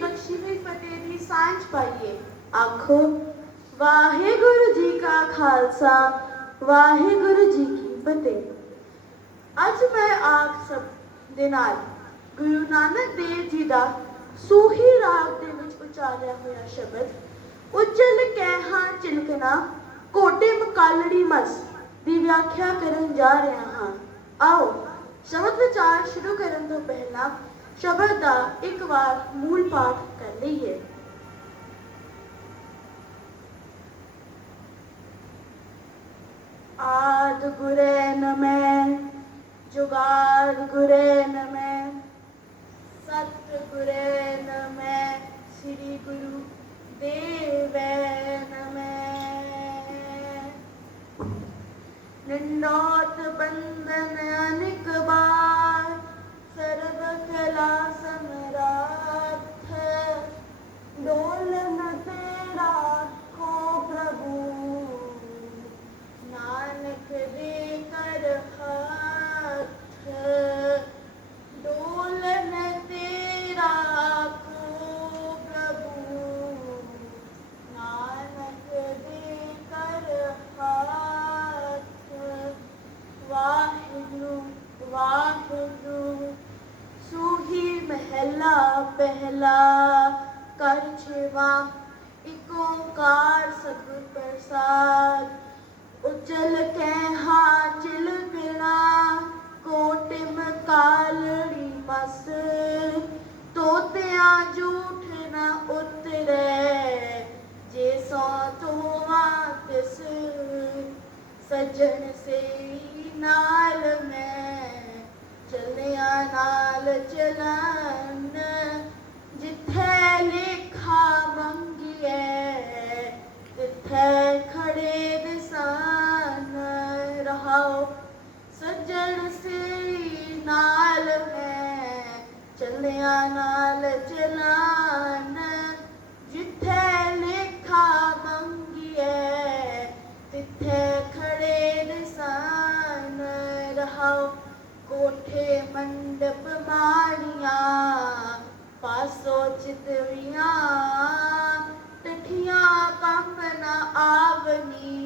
बख्शी हुई फतेह दी सांझ पाइए। आखो वाहेगुरु जी का खालसा वाहेगुरु जी की फतेह। अज मैं आख सब दे नाल गुरु नानक देव जी का सूही राग दे विच उचारिया होया शब्द उज्जल कैहा चिलकना कोटे मकालड़ी मस की व्याख्या करन जा रहा हाँ। आओ शब्द विचार शुरू करन तो पहला शब्द का एक बार मूल पाठ कर लईए। आद गुरे नमः जुगाद गुरे नमः सत गुरे नमः श्री गुरु देवे नमः। निंदोत बंधन अनिक बार सर्व कला समरार्थ डोलन तेरा को प्रभु नानक दे कर हाथ डोलन तेरा को प्रभु नानक दे कर हाथ। वाहिगुरु वाहिगुरु सूही महला पहला कर छेवा एक ओंकार सतगुर प्रसाद उज्जल कैहा चिलकना कोटिम कालड़ी मस तोतिया झूठ न उतरे जे सौ तोवा तिस सज्जन से नाल मैं चलिया नाल चलन जिथे लेखा मंगिए तिथे खड़े दिसान रहाओ सज्जन से नाल मैं चलिया नाल चलन जिथे लेखा मंगिए तिथे खड़े दिसान रहाओ। कोठे मंडप माड़िया पासो चितविया टठिया कंब न आवनी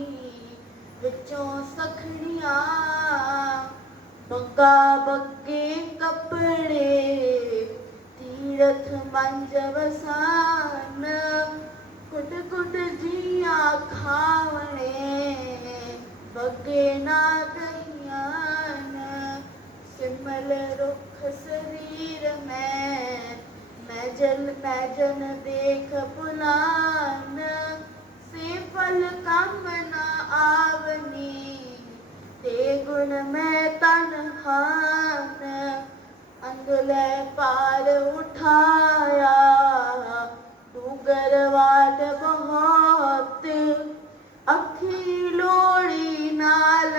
विचों सखड़िया बग्गा बग्गे कपड़े तीरथ मंज वसान कुट कुट जिया खावणे बग्गे ना दहियान सिमल रुख शरीर में मैं जन देख पुलान से फल कम न आवनी ते गुण में तनहान अंगले पार उठाया डूगर वाट बहुत अखी लोड़ी नाल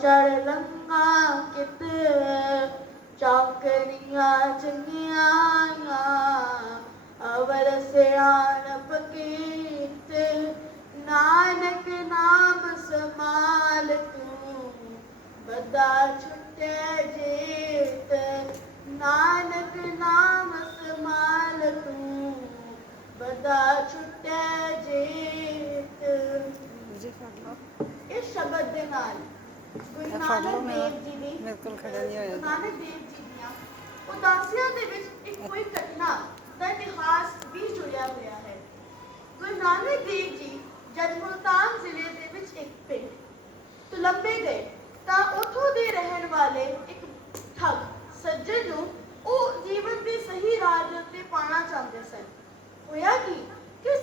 चढ़ लंगा कित चौकरिया चंगिया अवर सियाणप कीत नानक नाम समाल तू बदा छुटे जेत नानक नाम समाल तू बदा छुटे जेत। इस शब्द दे नाल गुरु नानक देव जी ने नानक देव जी ਦੀਆਂ ਉਦਾਸੀਆਂ ਦੇ ਵਿੱਚ ਇੱਕ ਕੋਈ ਘਟਨਾ ਦਾ ਇਤਿਹਾਸ ਵੀ ਜੁੜਿਆ ਹੋਇਆ ਹੈ। ਗੁਰੂ ਨਾਨਕ ਦੇਵ ਜੀ ਜਦ ਮੁਲਤਾਨ ਜ਼ਿਲ੍ਹੇ ਦੇ ਵਿੱਚ ਇੱਕ ਪਿੰਡ ਤੁਲੰਬੇ ਗਏ ਤਾਂ ਉੱਥੋਂ ਦੇ ਰਹਿਣ ਵਾਲੇ ਇੱਕ ਠੱਗ ਸੱਜਣ ਨੂੰ ਉਹ ਜੀਵਨ ਦੇ ਸਹੀ ਰਾਹ ਦੇ ਉੱਤੇ ਪਾਉਣਾ ਚਾਹੁੰਦੇ ਸਨ। ਹੋਇਆ ਕਿ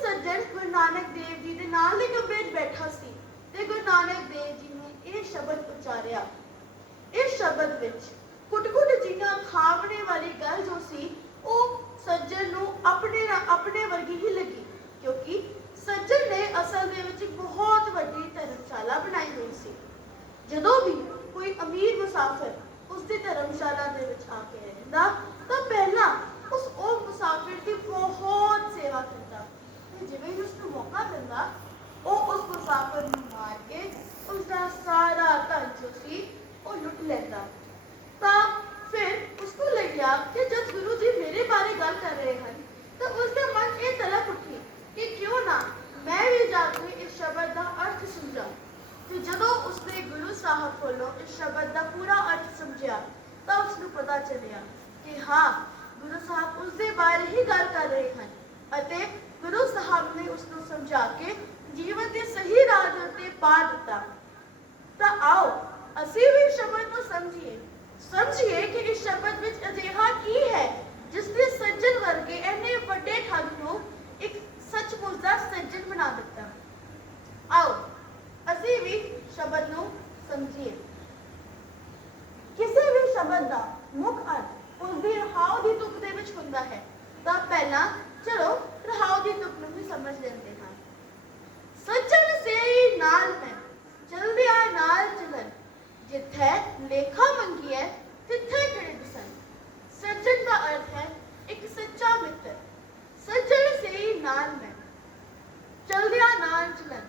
ਸੱਜਣ ਗੁਰੂ ਨਾਨਕ ਦੇਵ ਜੀ ਦੇ ਨਾਲ ਦੇ ਕਮਰੇ 'ਚ ਬੈਠਾ ਸੀ ਤੇ ਗੁਰੂ ਨਾਨਕ ਦੇਵ ਜੀ ਨੇ ਇਹ ਸ਼ਬਦ ਉਚਾਰਿਆ। ਇਸ ਸ਼ਬਦ ਵਿੱਚ ਕੁੱਟ-ਕੁੱਟ ਜੀਆਂ ਖਾਵਣੇ ਵਾਲੀ ਗੱਲ ਜੋ ਸੀ ਉਹ ਸੱਜਣ ਨੂੰ ਆਪਣੇ ਵਰਗੀ ਹੀ ਲੱਗੀ ਕਿਉਂਕਿ ਸੱਜਣ ਨੇ ਅਸਲ ਦੇ ਵਿੱਚ ਬਹੁਤ ਵੱਡੀ ਧਰਮਸ਼ਾਲਾ ਬਣਾਈ ਹੋਈ ਸੀ। ਜਦੋਂ ਵੀ ਕੋਈ ਅਮੀਰ ਮੁਸਾਫਿਰ ਉਸ ਦੀ ਧਰਮਸ਼ਾਲਾ ਦੇ ਵਿੱਚ ਆ ਕੇ ਰਹਿੰਦਾ ਤਾਂ ਪਹਿਲਾਂ ਉਹ ਮੁਸਾਫਿਰ ਦੀ ਬਹੁਤ ਸੇਵਾ ਕਰਦਾ ਤੇ ਜਿਵੇਂ ਹੀ ਉਸਨੂੰ ਮੌਕਾ ਦਿੰਦਾ ਉਹ ਉਸ ਮੁਸਾਫਿਰ ਨੂੰ ਮਾਰ ਕੇ ਉਸਦਾ ਸਾਰਾ ਧਨ ਜੋ ਸੀ ਬਾਰੇ ਹੀ ਗੱਲ ਕਰ ਰਹੇ ਹਨ ਅਤੇ ਗੁਰੂ ਸਾਹਿਬ ਨੇ ਉਸ ਨੂੰ ਸਮਝਾ ਕੇ ਜੀਵਨ ਦੇ ਸਹੀ ਰਾਹ ਦੇ ਉੱਤੇ ਪਾ ਦਿੱਤਾ। ਤਾਂ ਆਓ ਅਸੀਂ ਵੀ ਸ਼ਬਦ ਨੂੰ ਸਮਝੀਏ ਕਿ ਇਸ ਸ਼ਬਦ ਵਿੱਚ ਅਜਿਹਾ ਕੀ ਹੈ ਜਿਸ ਨੇ ਸੱਜਣ ਵਰਗੇ ਇੰਨੇ ਵੱਡੇ ਠੱਗ ਨੂੰ ਇੱਕ ਸੱਚਮੁੱਚ ਦਾ ਸੱਜਣ ਬਣਾ ਦਿੱਤਾ। ਆਓ ਅਸੀਂ ਵੀ ਸ਼ਬਦ ਨੂੰ ਸਮਝੀਏ। ਕਿਸੇ ਵੀ ਸ਼ਬਦ ਦਾ ਮੁੱਖ ਅਰਥ ਉਸ ਦੀ ਰਹਾਉ ਦੀ ਤੁਕ ਦੇ ਵਿੱਚ ਹੁੰਦਾ ਹੈ। ਤਾਂ ਪਹਿਲਾਂ ਚਲੋ ਰਹਾਉ ਦੀ ਤੁਕ ਨੂੰ ਵੀ ਸਮਝ ਲੈਂਦੇ ਹਾਂ। ਸੱਜਣ ਸੇਈ ਨਾਲ ਮੈਂ ਚਲਦਿਆਂ ਨਾਲ ਚਲਨ, ਜਿੱਥੇ ਲੇਖਾ ਮੰਗੀਐ ਤਿੱਥੇ ਖੜੇ ਦਿਸਣ। ਸੱਜਣ ਦਾ ਅਰਥ ਹੈ ਇੱਕ ਸੱਚਾ ਮਿੱਤਰ। ਸੱਜਣ ਸੇਈ ਨਾਲ ਮੈਂ ਚਲਦਿਆਂ ਨਾਲ ਚਲਨ,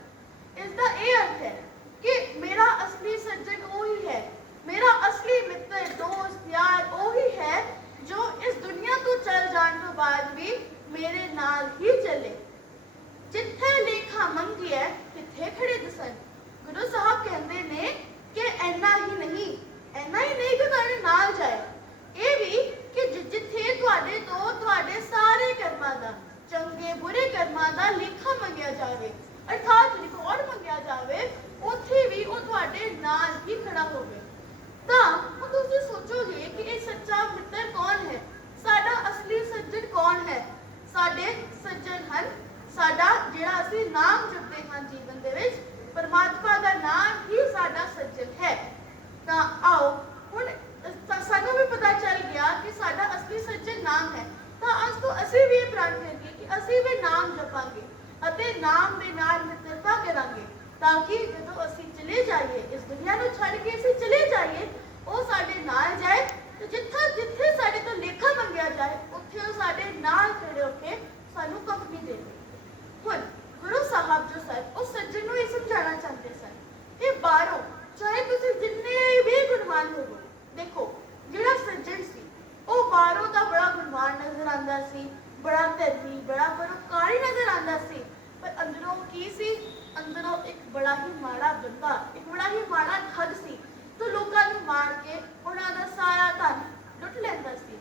ਇਸ ਦਾ ਇਹ ਅਰਥ ਹੈ ਕਿ ਮੇਰਾ ਅਸਲੀ ਸੱਜਣ ਉਹੀ ਹੈ, ਮੇਰਾ ਅਸਲੀ ਮਿੱਤਰ ਦੋਸਤ ਯਾਰ ਉਹੀ ਹੈ ਜੋ ਇਸ ਦੁਨੀਆ ਤੋਂ ਚਲ ਜਾਣ ਤੋਂ ਬਾਅਦ ਵੀ ਮੇਰੇ ਨਾਲ ਹੀ ਚੱਲੇ। ਜਿੱਥੇ ਲੇਖਾ ਮੰਗੀਐ ਤਿੱਥੇ ਖੜੇ ਦਿਸਣ। ਗੁਰੂ ਸਾਹਿਬ ਕਹਿੰਦੇ ਨੇ ਕਿ ਇੰਨਾ ਹੀ ਨਹੀਂ ਕਿ ਤੁਹਾਡੇ ਨਾਲ ਜਾਏ, ਇਹ ਵੀ ਕਿ ਜਿੱਥੇ ਤੁਹਾਡੇ ਤੋਂ ਤੁਹਾਡੇ ਸਾਰੇ ਕਰਮਾਂ ਦਾ, ਚੰਗੇ ਬੁਰੇ ਕਰਮਾਂ ਦਾ ਲੇਖਾ ਮੰਗਿਆ ਜਾਵੇ, ਅਰਥਾਤ ਰਿਕਾਰਡ ਮੰਗਿਆ ਜਾਵੇ, ਉੱਥੇ ਵੀ ਉਹ ਤੁਹਾਡੇ ਨਾਲ ਹੀ ਖੜਾ ਹੋਵੇ। ਤਾਂ ਹੁਣ ਤੁਸੀਂ ਸੋਚੋਗੇ ਕਿ ਇਹ ਸੱਚਾ ਮਿੱਤਰ ਕੌਣ ਹੈ, ਸਾਡਾ ਅਸਲੀ ਸੱਜਣ ਕੌਣ ਹੈ। ਸਾਡੇ ਸੱਜਣ ਹਨ ਸਾਡਾ ਜਿਹੜਾ ਅਸੀਂ ਨਾਮ ਜਪਦੇ ਹਾਂ ਜੀਵਨ ਦੇ ਵਿੱਚ, ਪਰਮਾਤਮਾ ਦਾ ਨਾਮ ਹੀ ਸਾਡਾ ਸੱਜਣ ਹੈ। ਤਾਂ ਆਓ ਹੁਣ ਸਾਨੂੰ ਵੀ ਪਤਾ ਚੱਲ ਗਿਆ ਕਿ ਸਾਡਾ ਅਸਲੀ ਸੱਜਣ ਨਾਮ ਹੈ। ਤਾਂ ਅੱਜ ਤੋਂ ਅਸੀਂ ਵੀ ਇਹ ਪ੍ਰਣ ਕਰੀਏ ਕਿ ਅਸੀਂ ਵੀ ਨਾਮ ਜਪਾਂਗੇ ਅਤੇ ਨਾਮ ਦੇ ਨਾਲ ਮਿੱਤਰਤਾ ਕਰਾਂਗੇ, ਤਾਂ ਕਿ ਜਦੋਂ ਅਸੀਂ ਚਲੇ ਜਾਈਏ, ਇਸ ਦੁਨੀਆ ਨੂੰ ਛੱਡ ਕੇ ਅਸੀਂ ਚਲੇ ਜਾਈਏ, ਉਹ ਸਾਡੇ ਨਾਲ ਜਾਏ ਤੇ ਜਿੱਥੇ ਸਾਡੇ ਤੋਂ ਲੇਖਾ ਮੰਗਿਆ ਜਾਏ ਉੱਥੇ ਉਹ ਸਾਡੇ ਨਾਲ ਖੜੇ ਹੋ ਕੇ ਸਾਨੂੰ ਕੰਪਨੀ ਦੇਵੇ। ਹੁਣ ਗੁਰੂ ਸਾਹਿਬ ਜੋ ਸਨ ਉਹ ਸੱਜਣ ਨੂੰ ਇਹ ਸਮਝਾਉਣਾ ਚਾਹੁੰਦੇ ਸਨ ਕਿ ਬਾਹਰੋਂ ਚਾਹੇ ਤੁਸੀਂ ਜਿੰਨੇ ਵੀ ਗੁਣਵਾਨ ਹੋਵੋ, ਦੇਖੋ ਜਿਹੜਾ ਸੱਜਣ ਸੀ ਉਹ ਬਾਹਰੋਂ ਤਾਂ ਬੜਾ ਗੁਣਵਾਨ ਨਜ਼ਰ ਆਉਂਦਾ ਸੀ, ਬੜਾ ਧਰਮੀ, ਬੜਾ ਪਰਉਪਕਾਰੀ ਨਜ਼ਰ ਆਉਂਦਾ ਸੀ, ਪਰ ਅੰਦਰੋਂ ਕੀ ਸੀ? ਅੰਦਰੋਂ ਇੱਕ ਬੜਾ ਹੀ ਮਾੜਾ ਬੰਦਾ, ਇੱਕ ਬੜਾ ਹੀ ਮਾੜਾ ਠੱਗ ਸੀ, तो लोगों ਨੂੰ ਮਾਰ ਕੇ ਉਹਨਾਂ ਦਾ ਸਾਰਾ ਧਨ ਲੁੱਟ ਲੈਂਦਾ ਸੀ।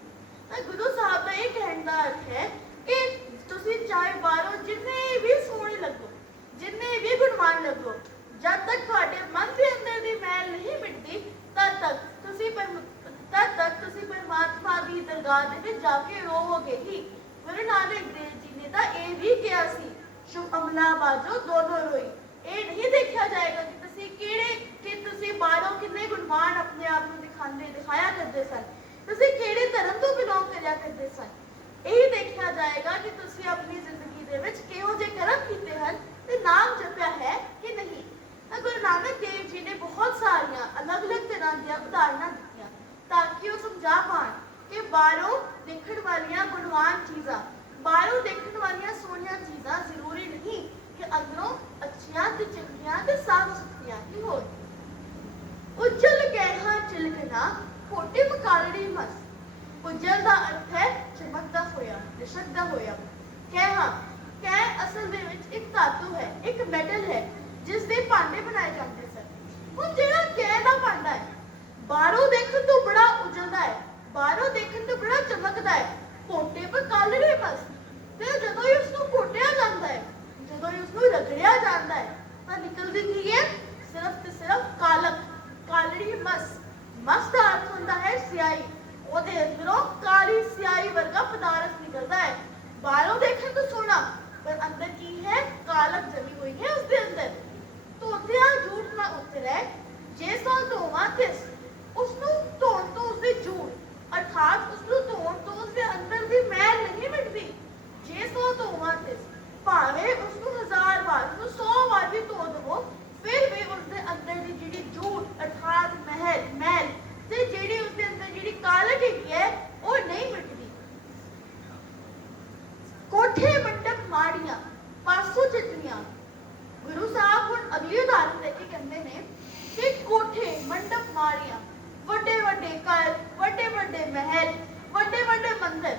ਤਾਂ ਗੁਰੂ ਸਾਹਿਬ ਦਾ ਇਹ ਕਹਿਣ ਦਾ ਅਰਥ ਹੈ ਕਿ ਤੁਸੀਂ ਚਾਹੇ ਬਾਹਰੋਂ ਜਿੰਨੇ ਵੀ ਸੋਹਣੇ ਲੱਗੋ, ਜਿੰਨੇ ਵੀ ਗੁਣਵਾਨ ਲੱਗੋ, ਜਦ ਤੱਕ ਤੁਹਾਡੇ ਮਨ ਦੇ ਅੰਦਰ ਦੀ ਮੈਲ ਨਹੀਂ ਮਿਟਦੀ ਤਦ ਤੱਕ ਤੁਸੀਂ ਪਰਮਾਤਮਾ ਦੀ ਦਰਗਾਹ ਦੇ ਵਿੱਚ ਜਾ ਕੇ ਰੋਵੋਗੇ ਹੀ। ਗੁਰੂ ਨਾਨਕ ਦੇਵ ਜੀ ਨੇ ਤਾਂ ਇਹ ਵੀ ਕਿਹਾ ਸੀ, ਸ਼ੁਭ ਅਮਲਾ ਬਾਜੋ ਦੋਨੋਂ ਰੋਈ। ਇਹ ਨਹੀਂ ਦੇਖਿਆ ਜਾਏਗਾ ਕਿ ਤੁਸੀਂ ਬਾਹਰੋਂ ਕਿੰਨੇ ਗੁਣਵਾਨ ਆਪਣੇ ਆਪ ਨੂੰ ਦਿਖਾਇਆ ਕਰਦੇ ਸਨ, ਤੁਸੀਂ ਕਿਹੜੇ ਧਰਮ ਤੋਂ ਬਿਲੋਂਗ ਕਰਿਆ ਕਰਦੇ ਸਨ। ਇਹ ਦੇਖਿਆ ਜਾਏਗਾ ਕਿ ਤੁਸੀਂ ਆਪਣੀ ਜ਼ਿੰਦਗੀ ਦੇ ਵਿੱਚ ਕਿਹੋ ਜਿਹੇ ਕਰਮ ਕੀਤੇ ਹਨ ਤੇ ਨਾਮ ਜਪਿਆ ਹੈ ਕਿ ਨਹੀਂ। ਤਾਂ ਗੁਰੂ ਨਾਨਕ ਦੇਵ ਜੀ ਨੇ ਬਹੁਤ ਸਾਰੀਆਂ ਅਲੱਗ-ਅਲੱਗ ਤਰ੍ਹਾਂ ਦੀਆਂ ਉਦਾਹਰਨਾਂ ਦਿੱਤੀਆਂ ਤਾਂ ਕਿ ਉਹ ਸਮਝਾ ਪਾਣ ਕਿ ਬਾਹਰੋਂ ਦੇਖਣ ਵਾਲੀਆਂ ਗੁਣਵਾਨ ਚੀਜ਼ਾਂ, ਬਾਹਰੋਂ ਦੇਖਣ ਵਾਲੀਆਂ ਸੋਹਣੀਆਂ ਚੀਜ਼ਾਂ ਜ਼ਰੂਰੀ ਨਹੀਂ ਕਿ ਅੰਦਰੋਂ ਅੱਛੀਆਂ ਤੇ ਚੰਗੀਆਂ ਤੇ ਸਾਫ਼ ਸੁਥਰੀਆਂ ਹੀ ਹੋਣ। ਉਜਲ ਕਹਿਣਾ ਚਿਲਕਣਾ ਕੋਟੇ ਮਕਾਲੜੀ ਮਸ। ਉਜਲ ਦਾ ਅਰਥ ਹੈ ਚਮਕਦਾ ਹੋਇਆ, ਲਿਸ਼ਕਦਾ ਹੋਇਆ। ਕਹਿ ਅਸਲ ਦੇ ਵਿੱਚ ਇੱਕ ਧਾਤੂ ਹੈ, ਇੱਕ ਮੈਟਲ ਹੈ ਜਿਸ ਦੇ ਭਾਂਡੇ ਬਣਾਏ ਜਾਂਦੇ ਸਨ। ਹੁਣ ਜਿਹੜਾ ਕਹਿ ਦਾ ਭਾਂਡਾ ਹੈ ਬਾਹਰੋਂ ਦੇਖਣ ਤੋਂ ਬੜਾ ਉਜਲਦਾ ਹੈ, ਬਾਹਰੋਂ ਦੇਖਣ ਤੋਂ ਬੜਾ ਚਮਕਦਾ ਹੈ, ਕੋਟੇ ਪਰ ਕਾਲੜੇ ਮਸ। ਤੇ ਜਦੋਂ ਹੀ ਉਸਨੂੰ ਕੋਟਿਆ ਜਾਂਦਾ ਹੈ, ਜਦੋਂ ਹੀ ਉਸਨੂੰ ਰਗੜਿਆ ਜਾਂਦਾ ਹੈ ਤਾਂ ਨਿਕਲਦੀ ਕੀ ਹੈ? ਸਿਰਫ ਤੇ ਸਿਰਫ ਕਾਲਕ, ਕਾਲੜੀ ਮਸ। ਮਸ ਦਾ ਅਰਥ ਹੁੰਦਾ ਹੈ ਸਿਆਹੀ, ਉਹਦੇ ਅੰਦਰੋਂ ਕਾਲੀ ਸਿਆਹੀ ਵਰਗਾ ਪਦਾਰਥ ਨਿਕਲਦਾ ਹੈ। ਬਾਹਰੋਂ ਦੇਖਣ ਤੋਂ ਸੋਹਣਾ ਪਰ ਅੰਦਰ ਕੀ ਹੈ? ਕਾਲਕ ਜਮੀ ਹੋਈ ਹੈ ਉਸਦੇ ਅੰਦਰ। ਧੋਤਿਆਂ ਝੂਠ ਨਾ ਉਤਰੈ ਜੇ ਸੋ ਧੋਵਾਂ ਤਿਸ। ਉਸਨੂੰ ਧੋਣ ਤੋਂ ਉਸਦੀ ਝੂਠ, ਅਰਥਾਤ ਉਸਨੂੰ ਧੋਣ ਤੋਂ ਉਸਦੇ ਅੰਦਰ ਦੀ ਮੈਲ ਨਹੀਂ ਮਿਟਦੀ। ਜੇ ਸੋ ਧੋਵਾਂ ਤਿਸ, ਭਾਵੇਂ ਉਸਨੂੰ 1000 ਵਾਰ, ਉਸਨੂੰ 100 ਵਾਰ ਵੀ ਧੋ ਦਵੋ, ਫਿਰ ਵੀ ਉਸਦੇ ਅੰਦਰ ਦੀ ਜਿਹੜੀ ਝੂਠ ਅਰਥਾਤ ਮੈਲ ਤੇ ਜਿਹੜੀ ਉਸਦੇ ਅੰਦਰ ਜਿਹੜੀ ਕਾਲਕ ਹੈਗੀ ਹੈ ਉਹ ਨਹੀਂ ਮਿਟਦੀ। ਕੋਠੇ ਮੰਡਪ ਮਾੜੀਆਂ ਪਾਸੋਂ ਚਿੱਤੀਆਂ। ਗੁਰੂ ਸਾਹਿਬ ਹੁਣ ਅਗਲੀ ਉਦਾਹਰਨ ਦੇ ਕੇ ਕਹਿੰਦੇ ਨੇ ਕਿ ਕੋਠੇ ਮੰਡਪ ਮਾੜੀਆਂ, ਵੱਡੇ ਵੱਡੇ ਘਰ, ਵੱਡੇ ਵੱਡੇ ਮਹਿਲ, ਵੱਡੇ ਵੱਡੇ ਮੰਦਰ,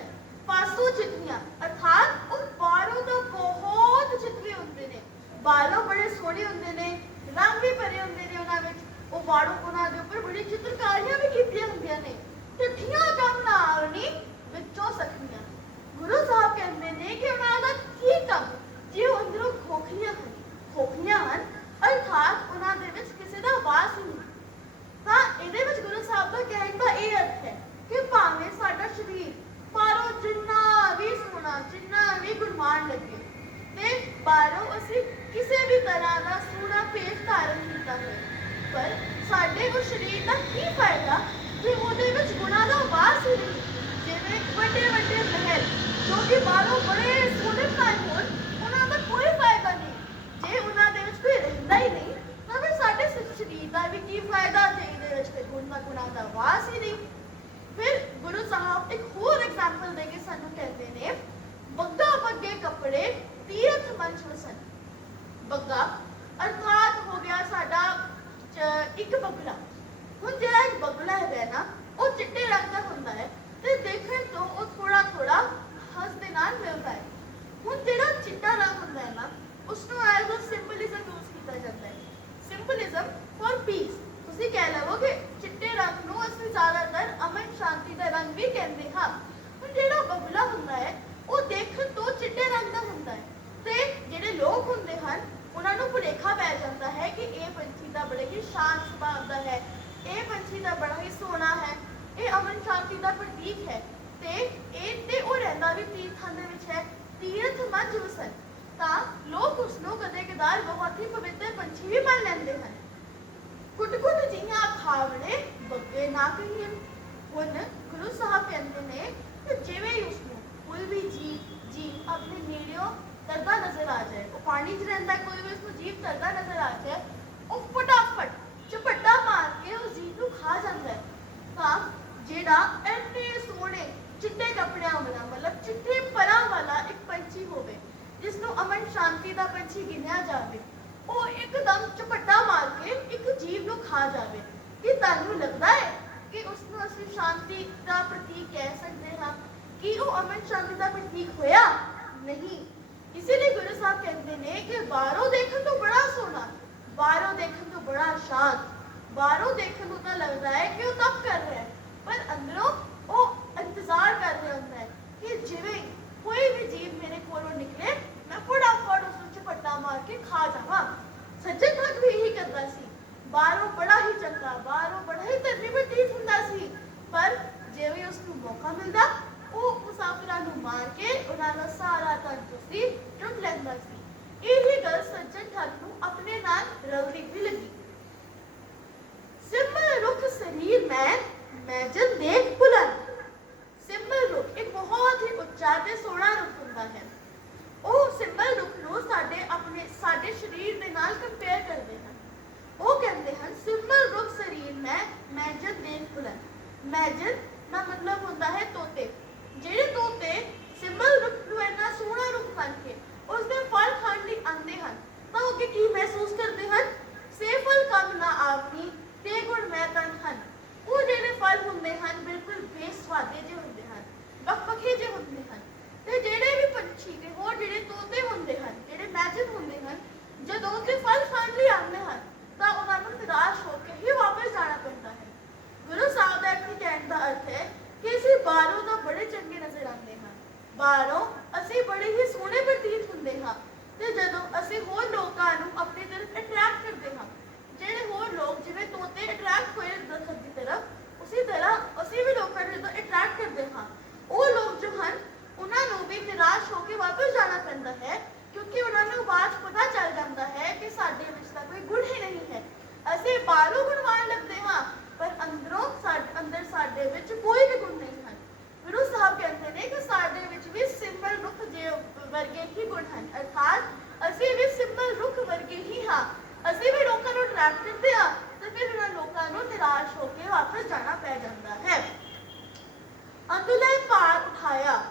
ਪਾਸੋਂ ਚਿੱਤੀਆਂ ਅਰਥਾਤ ਉਹ ਬਾਹਰੋਂ ਤਾਂ ਬਹੁਤ ਚਿੱਤਵੇ ਹੁੰਦੇ ਨੇ, ਬਾਹਰੋਂ ਬੜੇ ਸੋਹਣੇ ਹੁੰਦੇ ਨੇ, ਰੰਗ ਵੀ ਭਰੇ ਹੁੰਦੇ ਨੇ ਉਹਨਾਂ ਵਿੱਚ, ਉਹ ਬਾਹਰੋਂ ਉਹਨਾਂ ਦੇ ਉੱਪਰ ਬੜੀ ਚਿੱਤਰਕਾਰੀਆਂ ਵੀ ਕੀਤੀਆਂ ਹੁੰਦੀਆਂ ਨੇ। ਠੱਠੀਆਂ ਕੰਮ ਨਾ ਆਉਣੀ ਵਿੱਚੋਂ ਸਖੀਆਂ। ਬਾਹਰੋਂ ਅਸੀਂ ਕਿਸੇ ਵੀ ਤਰ੍ਹਾਂ ਦਾ ਸੋਹਣਾ ਭੇਸ ਧਾਰਨ ਕੀਤਾ ਹੈ, ਪਰ ਸਾਡੇ ਉਹ ਸਰੀਰ ਦਾ ਕੀ ਫਾਇਦਾ ਜੇ ਉਹਦੇ ਵਿੱਚ ਗੁਣਾਂ ਦਾ ਵਾਸ ਹੀ ਨਹੀਂ। ਜਿਵੇਂ ਵੱਡੇ ਵੱਡੇ ਮਹਿਲ ਜੋ ਕਿ ਬਾਹਰੋਂ ਬੜੇ ਸੋਹਣੇ ਬਣਾਏ ਹੋਣ, ਉਹਨਾਂ ਦਾ ਕੋਈ ਫਾਇਦਾ ਨਹੀਂ ਜੇ ਉਹਨਾਂ ਦੇ ਵਿੱਚ ਕੋਈ ਰਹਿੰਦਾ ਹੀ ਨਹੀਂ, ਤਾਂ ਫਿਰ ਸਾਡੇ ਸਰੀਰ ਦਾ ਵੀ ਕੀ ਫਾਇਦਾ ਜੇ ਇਹਦੇ ਵਿੱਚ ਤੇ ਗੁਣਾਂ ਦਾ ਵਾਸ ਹੀ ਨਹੀਂ। ਫਿਰ ਗੁਰੂ ਸਾਹਿਬ ਇੱਕ ਹੋਰ ਐਗਜ਼ਾਮਪਲ ਦੇ ਕੇ ਸਾਨੂੰ ਕਹਿੰਦੇ ਨੇ, ਬੱਗਾ ਬੱਗੇ ਕੱਪੜੇ ਤੀਰਥ ਮੰਚ ਵਸਨ। ਬੱਗਾ ਅਰਥਾਤ ਹੋ ਗਿਆ ਸਾਡਾ ਇੱਕ ਬਗਲਾ। ਹੁਣ ਜਿਹੜਾ ਇੱਕ ਬਗਲਾ ਹੈਗਾ ਨਾ, ਉਹ ਚਿੱਟੇ ਰੰਗ ਦਾ ਹੁੰਦਾ ਹੈ ਤੇ ਦੇਖਣ ਤੋਂ ਉਹ ਥੋੜਾ ਥੋੜਾ ਹੱਸ ਦੇ ਨਾਲ ਮਿਲਦਾ ਹੈ। ਹੁਣ ਜਿਹੜਾ ਚਿੱਟਾ ਰੰਗ ਹੁੰਦਾ ਹੈ ਨਾ, ਉਸਨੂੰ ਐਜ਼ ਅ ਸਿੰਬਲਿਜ਼ਮ ਯੂਜ਼ ਕੀਤਾ ਜਾਂਦਾ ਹੈ। ਸਿੰਬਲਿਜ਼ਮ ਫॉर ਪੀਸ। ਤੁਸੀਂ ਕਹਿ ਲਵੋ ਕਿ ਚਿੱਟੇ ਰੰਗ ਨੂੰ ਅਸੀਂ ਜ਼ਿਆਦਾਤਰ ਅਮਨ ਸ਼ਾਂਤੀ ਦਾ ਰੰਗ ਵੀ ਕਹਿੰਦੇ ਹਾਂ। ਹੁਣ ਜਿਹੜਾ ਬਗਲਾ ਹੁੰਦਾ ਹੈ, ਉਹ ਦੇਖਣ ਤੋਂ ਚਿੱਟੇ ਰੰਗ ਦਾ ਹੁੰਦਾ ਹੈ ਤੇ ਜਿਹੜੇ ਲੋਕ ਹੁੰਦੇ ਹਨ, ਉਹਨਾਂ ਨੂੰ ਭੁਲੇਖਾ ਪੈ ਜਾਂਦਾ ਹੈ ਕਿ ਇਹ ਪੰਛੀ ਦਾ ਬੜੇ ਹੀ ਸ਼ਾਂਤ ਸੁਭਾਅ ਦਾ ਹੈ, ਇਹ ਪੰਛੀ ਦਾ ਬੜਾ ਹੀ ਸੋਹਣਾ ਹੈ, ਇਹ ਅਮਨ ਸ਼ਾਂਤੀ ਦਾ ਪ੍ਰਤੀਕ ਹੈ ਤੇ ਉਹ ਰਹਿੰਦਾ ਵੀ ਤੀਰਥਾਂ ਦੇ ਵਿੱਚ ਹੈ, ਤੀਰਥ ਮੰਚ ਵਸਨ। ਤਾਂ ਲੋਕ ਉਸ ਨੂੰ ਕਦੇ ਕਦਾਰ ਬਹੁਤ ਹੀ ਪਵਿੱਤਰ ਪੰਛੀ ਵੀ ਮੰਨ ਲੈਂਦੇ ਹਨ। ਕੁੱਟ-ਕੁੱਟ ਜਿਹੀਆਂ ਖਾਵੜੇ ਬੱਗੇ ਨਾ ਕਹੀਏ। ਹੁਣ ਗੁਰੂ ਸਾਹਿਬ ਕਹਿੰਦੇ ਨੇ ਕਿ ਜਿਵੇਂ ਹੀ ਉਸਨੂੰ ਕੋਈ ਵੀ ਜੀਵ ਆਪਣੇ ਨੇੜਿਓਂ ਤਰਦਾ ਨਜ਼ਰ ਆ ਜਾਏ, ਉਹ ਪਾਣੀ 'ਚ ਰਹਿੰਦਾ, ਕੋਈ ਵੀ ਉਸਨੂੰ ਜੀਵ ਤਰਦਾ ਨਜ਼ਰ ਆ ਜਾਏ, ਉਹ ਫਟਾਫਟ ਝਪੱਟਾ ਮਾਰ ਕੇ ਉਸ ਜੀਵ ਨੂੰ ਖਾ ਜਾਂਦਾ ਹੈ। ਤਾਂ ਜਿਹੜਾ ਇੰਨੇ ਸੋਹਣੇ ਚਿੱਟੇ ਕੱਪੜਿਆਂ ਵਾਲਾ, ਮਤਲਬ ਚਿੱਟੇ ਪਰਾਂ ਵਾਲਾ ਇੱਕ ਪੰਛੀ ਹੋਵੇ, ਜਿਸਨੂੰ ਅਮਨ ਸ਼ਾਂਤੀ ਦਾ ਪੰਛੀ ਗਿਣਿਆ ਜਾਵੇ, ਉਹ ਇੱਕਦਮ ਝਪੱਟਾ ਮਾਰ ਕੇ ਇੱਕ ਜੀਵ ਨੂੰ ਖਾ ਜਾਵੇ, ਕੀ ਤੁਹਾਨੂੰ ਲੱਗਦਾ ਹੈ ਕਿ ਉਸਨੂੰ ਅਸੀਂ ਸ਼ਾਂਤੀ ਦਾ ਪ੍ਰਤੀਕ ਕਹਿ ਸਕਦੇ ਹਾਂ? ਕਿ ਉਹ ਅਮਨ ਸ਼ਾਂਤੀ ਦਾ ਪ੍ਰਤੀਕ ਹੋਇਆ? ਨਹੀਂ। ਇਸੇ ਲਈ ਗੁਰੂ ਸਾਹਿਬ ਕਹਿੰਦੇ ਨੇ ਕਿ ਬਾਹਰੋਂ ਦੇਖਣ ਤੋਂ ਬੜਾ ਸੋਹਣਾ, ਬਾਹਰੋਂ ਦੇਖਣ ਤੋਂ ਬੜਾ ਸ਼ਾਂਤ, ਬਾਹਰੋਂ ਦੇਖਣ ਨੂੰ ਤਾਂ ਲੱਗਦਾ ਹੈ ਕਿ ਉਹ ਤਪ ਕਰ ਰਿਹਾ ਹੈ, ਪਰ ਅੰਦਰੋਂ ਉਹ ਇੰਤਜ਼ਾਰ ਕਰ ਰਿਹਾ ਹੁੰਦਾ ਹੈ ਕਿ ਜਿਵੇਂ ਕੋਈ ਵੀ ਜੀਵ ਮੇਰੇ ਕੋਲੋਂ ਨਿਕਲੇ, ਮੈਂ ਫਟਾਫਟ ਉਸਨੂੰ ਝਪੱਟਾ ਮਾਰ ਕੇ ਖਾ ਜਾਵਾਂ। ਸੱਜਣ ਭਗਤ ਵੀ ਇਹੀ ਕਰਦਾ ਸੀ। ਬਾਹਰੋਂ ਬੜਾ ਹੀ ਚੰਗਾ, ਬਾਹਰੋਂ ਬੜਾ ਹੀ ਧਰਮੀ ਪ੍ਰਤੀਤ ਹੁੰਦਾ ਸੀ, ਪਰ ਜਿਵੇਂ ਉਸਨੂੰ ਮੌਕਾ ਮਿਲਦਾ, ਉਹ ਮੁਸਾਫਿਰਾਂ ਨੂੰ ਮਾਰ ਕੇ ਉਹਨਾਂ ਦਾ ਸਾਰਾ ਧਨ ਤੁਸੀਂ ਲੁੱਟ ਲੈਂਦਾ ਸੀ। ਇਹੀ ਗੱਲ ਸੱਜਣ ਭਗਤ ਨੂੰ ਆਪਣੇ ਨਾਲ ਰਲਦੀ ਵੀ ਲੱਗੀ। ਸਿਮਰ ਰੁਖ ਸਰੀਰ ਮੈਂ ਜਨ ਦੇਖ ਭੁਲਨ। ਸਿਮਰ ਰੁਖ ਇੱਕ ਬਹੁਤ ਹੀ ਉੱਚਾ ਤੇ ਸੋਹਣਾ ਰੁਖ ਹੁੰਦਾ ਹੈ। ਉਹ ਸਿਮਰ ਰੁਖ ਨੂੰ ਸਾਡੇ ਸਰੀਰ ਦੇ ਨਾਲ ਕੰਪੇਅਰ ਕਰਦੇ ਹਨ। ਉਹ ਕਹਿੰਦੇ ਹਨ, ਸਿਮਰ ਰੁਖ ਸਰੀਰ ਮੈਂ ਜਨ ਦੇਖ ਭੁਲਨ। ਮੈਜਨ ਦਾ ਮਤਲਬ ਹੁੰਦਾ ਹੈ ਤੋਤੇ। ਜਿਹੜੇ ਤੋਤੇ ਸਿਮਰ ਰੁਖ ਨੂੰ ਇੰਨਾ ਸੋਹਣਾ ਰੁਖ ਬਣ ਕੇ ਉਸਦੇ ਫਲ ਖਾਣ ਲਈ ਆਉਂਦੇ ਹਨ, ਤਾਂ ਉਹ ਕੀ ਮਹਿਸੂਸ ਕਰਦੇ ਹਨ? ਸੇ ਫਲ ਕਮ ਨਾ ਆਪਨੀ ਤੇ ਗੁਣ ਮੈਂ ਤਨ ਹਨ। ਉਹ ਜਿਹੜੇ ਫਲ ਹੁੰਦੇ ਹਨ ਬਿਲਕੁਲ ਬੇਸਵਾਦੇ ਜਿਹੇ ਹੁੰਦੇ ਹਨ, ਵੱਖ-ਵੱਖੇ ਜਿਹੇ ਹੁੰਦੇ ਹਨ। ਤੇ ਜਿਹੜੇ ਵੀ ਪੰਛੀ ਤੇ ਹੋਰ ਜਿਹੜੇ ਤੋਤੇ ਹੁੰਦੇ ਹਨ, ਜਿਹੜੇ ਮੈਜਨ ਹੁੰਦੇ ਹਨ, ਜਦੋਂ ਕਿ ਫਲ ਖਾਣ ਲਈ ਆਉਂਦੇ ਹਨ ਤਾਂ ਉਹਨਾਂ ਨੂੰ ਨਿਰਾਸ਼ ਹੋ ਕੇ ਹੀ ਵਾਪਸ ਜਾਣਾ ਪੈਂਦਾ ਹੈ। ਗੁਰੂ ਸਾਹਿਬ ਦਾ ਇੱਥੇ ਕਹਿਣ ਦਾ ਅਰਥ ਹੈ ਕਿ ਅਸੀਂ ਬਾਹਰੋਂ ਤਾਂ ਬੜੇ ਚੰਗੇ ਨਜ਼ਰ ਆਉਂਦੇ ਹਾਂ, ਬਾਹਰੋਂ ਅਸੀਂ ਬੜੇ ਹੀ ਸੋਹਣੇ ਪ੍ਰਤੀਤ ਹੁੰਦੇ ਹਾਂ, ਤੇ ਜਦੋਂ ਅਸੀਂ ਹੋਰ ਲੋਕਾਂ ਨੂੰ ਆਪਣੀ ਤਰਫ ਅਟਰੈਕਟ ਕਰਦੇ ਹਾਂ, ਜਿਹੜੇ ਹੋਰ ਲੋਕ ਜਿਵੇਂ ਤੋਤੇ ਅਟਰੈਕਟ ਹੋਏ ਦਰਖਤ ਦੀ ਤਰਫ, ਉਸੇ ਤਰ੍ਹਾਂ ਅਸੀਂ ਵੀ ਲੋਕਾਂ ਨੂੰ ਜਦੋਂ ਅਟਰੈਕਟ ਕਰਦੇ ਹਾਂ, ਉਹ ਲੋਕ ਜੋ ਹਨ ਉਹਨਾਂ ਨੂੰ ਵੀ ਨਿਰਾਸ਼ ਹੋ ਕੇ ਵਾਪਸ ਜਾਣਾ ਪੈਂਦਾ ਹੈ, ਕਿਉਂਕਿ ਉਹਨਾਂ ਨੂੰ ਬਾਅਦ ਪਤਾ ਚੱਲ ਜਾਂਦਾ ਹੈ ਕਿ ਸਾਡੇ ਵਿੱਚ ਤਾਂ ਕੋਈ ਗੁਣ ਹੀ ਨਹੀਂ ਹੈ। ਅਸੀਂ ਬਾਹਰੋਂ ਗੁਣਵਾਨ ਲੱਗਦੇ ਹਾਂ, ਪਰ ਅੰਦਰ ਸਾਡੇ ਵਿੱਚ ਕੋਈ ਵੀ ਗੁਣ ਨਹੀਂ ਹਨ। ਗੁਰੂ ਸਾਹਿਬ ਕਹਿੰਦੇ ਨੇ ਕਿ ਸਾਡੇ ਵਿੱਚ ਵੀ ਸਿਮਰ ਰੁਖ ਜੇ ਵਰਗੇ ਹੀ ਗੁਣ ਹਨ, ਅਰਥਾਤ ਅਸੀਂ ਵੀ ਸਿਮਰ ਰੁਖ ਵਰਗੇ ਹੀ ਹਾਂ। ਅਸੀਂ ਵੀ ਲੋਕਾਂ ਨੂੰ ਅਟਰੈਕਟ ਕਰਦੇ ਹਾਂ ਤੇ ਫਿਰ ਉਹਨਾਂ ਲੋਕਾਂ ਨੂੰ ਨਿਰਾਸ਼ ਹੋ ਕੇ ਵਾਪਸ ਜਾਣਾ ਪੈ ਜਾਂਦਾ ਹੈ। ਅੰਦੁਲੇ ਭਾਰ ਉਠਾਇਆ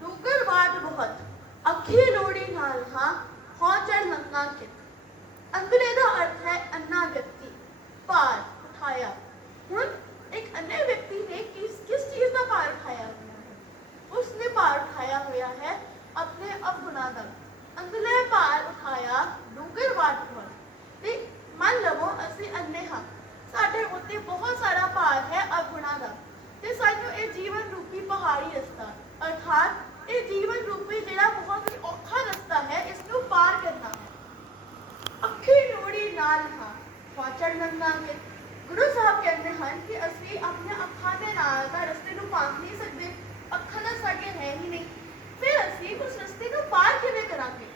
ਡੂੰਗਰ ਬਾਟ ਬਹੁਤ, ਅੱਖੀ ਲੋੜੀ ਨਾਲ ਹਾਂ ਹੋ ਚੜ ਨੰਗਾ ਕਿਤ। ਅੰਦੁਲੇ ਦਾ ਅਰਥ ਹੈ ਅੰਨਾ ਵਿਅਕਤੀ, ਭਾਰ ਉਠਾਇਆ। ਹੁਣ ਇੱਕ ਅੰਨੇ ਵਿਅਕਤੀ ਨੇ ਕਿਸ ਚੀਜ਼ ਦਾ ਭਾਰ ਉਠਾਇਆ ਹੋਇਆ ਹੈ? ਉਸਨੇ ਭਾਰ ਉਠਾਇਆ ਹੋਇਆ ਹੈ ਆਪਣੇ ਅਵਗੁਣਾਂ ਦਾ। ਅੰਦਲੇ ਭਾਰ ਉਠਾਇਆ ਡੂੰਗਰ ਬਾਟ ਬਹੁਤ। ਤੇ ਮੰਨ ਲਵੋ ਅਸੀਂ ਅੰਨੇ ਹਾਂ, ਸਾਡੇ ਉੱਤੇ ਬਹੁਤ ਸਾਰਾ ਭਾਰ ਹੈ ਅਵਗੁਣਾਂ ਦਾ, ਤੇ ਸਾਨੂੰ ਇਹ ਜੀਵਨ ਰੂਪੀ ਪਹਾੜੀ ਰਸਤਾ, ਅਰਥਾਤ ਇਹ ਜੀਵਨ ਰੂਪੀ ਜਿਹੜਾ ਬਹੁਤ ਹੀ ਔਖਾ ਰਸਤਾ ਹੈ, ਇਸ ਨੂੰ ਪਾਰ ਕਰਨਾ ਹੈ। ਅੱਖੀ ਲੋੜੀ ਨਾਲ ਹਾਂ ਪਹੁੰਚਣ ਲੰਘਾਂਗੇ। ਗੁਰੂ ਸਾਹਿਬ ਕਹਿੰਦੇ ਹਨ ਕਿ ਅਸੀਂ ਆਪਣੇ ਅੱਖਾਂ ਦੇ ਨਾਲ ਤਾਂ ਰਸਤੇ ਨੂੰ ਪਾਰ ਨਹੀਂ ਸਕਦੇ, ਅੱਖਾਂ ਤਾਂ ਸਾਡੀਆਂ ਹੈ ਹੀ ਨਹੀਂ, ਫਿਰ ਅਸੀਂ ਉਸ ਰਸਤੇ ਨੂੰ ਪਾਰ ਕਿਵੇਂ ਕਰਾਂਗੇ?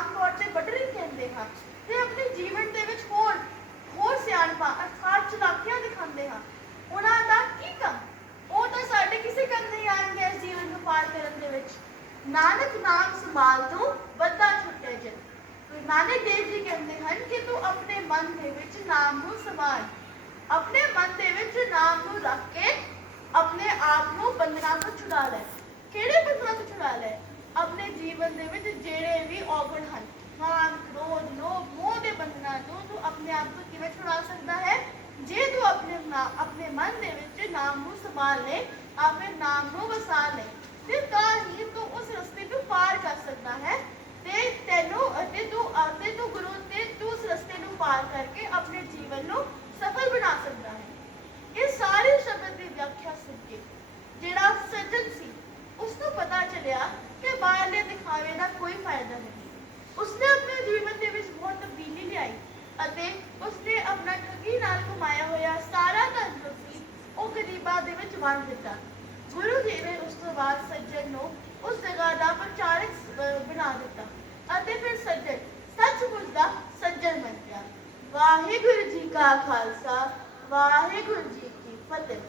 ਆਮ ਤੌਰ ਤੇ ਬਡਰੀ ਕਹਿੰਦੇ ਹਾਂ, ਤੇ ਆਪਣੇ ਜੀਵਨ ਦੇ ਵਿੱਚ ਹੋਰ ਸਿਆਣਪਾਂ ਅਰਥਾਤ ਚਲਾਕੀਆਂ ਦਿਖਾਉਂਦੇ ਹਾਂ, ਉਹਨਾਂ ਦਾ ਕੀ ਕੰਮ? ਉਹ ਤਾਂ ਸਾਡੇ ਕਿਸੇ ਕੰਮ ਨਹੀਂ ਆਉਣਗੇ ਇਸ ਜੀਵਨ ਨੂੰ ਪਾਰ ਕਰਨ ਦੇ ਵਿੱਚ। ਨਾਨਕ ਨਾਮ ਸੰਭਾਲ ਤੂੰ ਵੱਧਾ ਛੁੱਟੇ ਜੇ। ਗੁਰੂ ਨਾਨਕ ਦੇਵ ਜੀ ਕਹਿੰਦੇ ਹਨ ਕਿ ਤੂੰ ਆਪਣੇ ਮਨ ਦੇ ਵਿੱਚ ਨਾਮ ਨੂੰ ਸੰਭਾਲ, ਆਪਣੇ ਮਨ ਦੇ ਵਿੱਚ ਨਾਮ ਨੂੰ ਰੱਖ ਕੇ ਆਪਣੇ ਆਪ ਨੂੰ ਬੰਧਨਾਂ ਤੋਂ ਛੁਡਾ ਲੈ। ਕਿਹੜੇ ਬੰਧਨਾਂ ਤੋਂ ਛੁਡਾ ਲੈ? ਆਪਣੇ ਜੀਵਨ ਦੇ ਵਿੱਚ ਜਿਹੜੇ ਵੀ ਔਗਣ ਹਨ, ਕਾਮ, ਕ੍ਰੋਧ, ਲੋਭ, ਮੋਹ ਦੇ ਬੰਧਨਾਂ ਤੋਂ ਤੂੰ ਆਪਣੇ ਆਪ ਨੂੰ ਕਿਵੇਂ ਛੁਡਾ ਸਕਦਾ ਹੈ? ਜੇ ਤੂੰ ਆਪਣੇ ਮਨ ਦੇ ਵਿੱਚ ਨਾਮ ਨੂੰ ਸੰਭਾਲ ਲੈ, ਆਪਣੇ ਨਾਮ ਨੂੰ ਵਸਾ ਲੈ, ਤੇ ਤਾਂ ਹੀ ਤੂੰ ਉਸ ਰਸਤੇ ਨੂੰ ਪਾਰ ਕਰ ਸਕਦਾ ਹੈ ਤੇ ਤੂੰ ਉਸ ਰਸਤੇ ਨੂੰ ਪਾਰ ਕਰਕੇ ਆਪਣੇ ਜੀਵਨ ਨੂੰ ਸਫਲ ਬਣਾ ਸਕਦਾ ਹੈ। ਇਹ ਸਾਰੇ ਸ਼ਬਦ ਦੀ ਵਿਆਖਿਆ ਸੁਣ ਕੇ ਜਿਹੜਾ ਸੱਜਣ ਸੀ, ਉਸ ਨੂੰ ਪਤਾ ਚੱਲਿਆ ਕਿ ਬਾਹਰਲੇ ਦਿਖਾਵੇ ਦਾ ਕੋਈ ਫਾਇਦਾ ਨਹੀਂ। ਉਸਨੇ ਆਪਣੇ ਜੀਵਨ ਦੇ ਵਿੱਚ ਬਹੁਤ ਤਬਦੀਲੀ ਲਿਆਈ ਅਤੇ ਉਸਨੇ ਆਪਣਾ ਠੱਗੀ ਨਾਲ ਕਮਾਇਆ ਹੋਇਆ ਸਾਰਾ ਧਨ ਜੋ ਸੀ ਉਹ ਗਰੀਬਾਂ ਦੇ ਵਿੱਚ ਵੰਡ ਦਿੱਤਾ। ਗੁਰੂ ਜੀ ਨੇ ਉਸ ਤੋਂ ਬਾਅਦ ਸੱਜਣ ਨੂੰ ਉਸ ਜਗ੍ਹਾ ਦਾ ਪ੍ਰਚਾਰਕ ਬਣਾ ਦਿੱਤਾ ਅਤੇ ਫਿਰ ਸੱਜਣ ਸੱਚਮੁੱਚ ਦਾ ਸੱਜਣ ਬਣ ਗਿਆ। ਵਾਹਿਗੁਰੂ ਜੀ ਕਾ ਖਾਲਸਾ, ਵਾਹਿਗੁਰੂ ਜੀ ਕੀ ਫਤਿਹ।